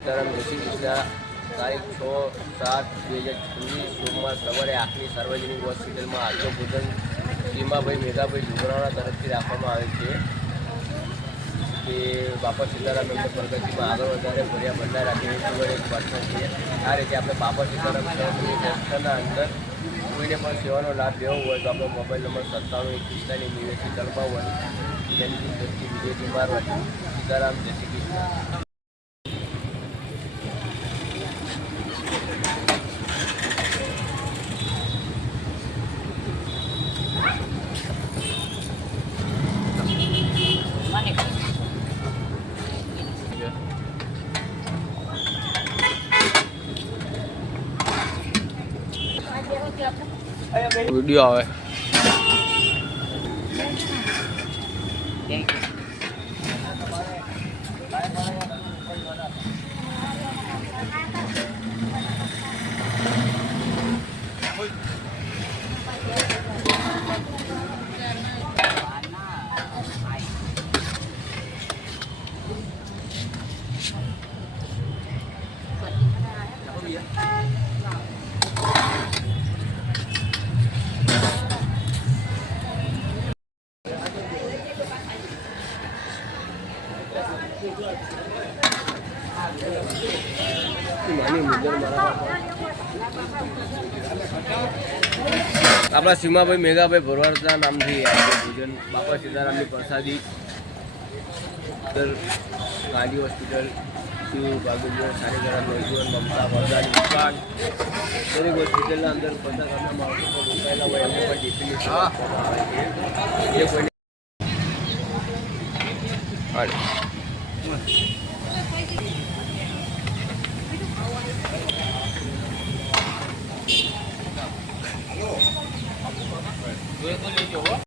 તારીખ 6/7/2024 સોમવાર સવારે આખરી સાર્વજનિક હોસ્પિટલમાં આજનું ભોજન સીમાભાઈ મેઘાભાઈ ઝુંગરાણા તરફથી રાખવામાં આવે છે કે બાપા સીતારામ એમને પ્રગતિમાં આગળ વધારે ભર્યા ભંડાર રાખીને એક પ્રાર્થના છે। આ રીતે આપણે બાપા સીતારામ સંસ્થાના અંદર કોઈને પણ સેવાનો લાભ લેવો હોય તો આપણો મોબાઈલ નંબર 97 21 45 વિજયજી મારવાડી। સીતારામ, જય શ્રી કૃષ્ણ। वीडियो आवे આપણા સીમાભાઈ મેઘાભાઈ ભરવાડના નામથી ભોજન બાપા સીતારામની પ્રસાદી ગાંધી હોસ્પિટલ, શિવ ભાગીદાર, સારીગરા, નવજીવન, મમતા, વરદાની દુકાન દરેક હોસ્પિટલના અંદર બધા ઘરના માણસો પણ રોકાયેલા હોય એમને પણ ટિફિનની સેવા આપવામાં આવે છે। જે કોઈને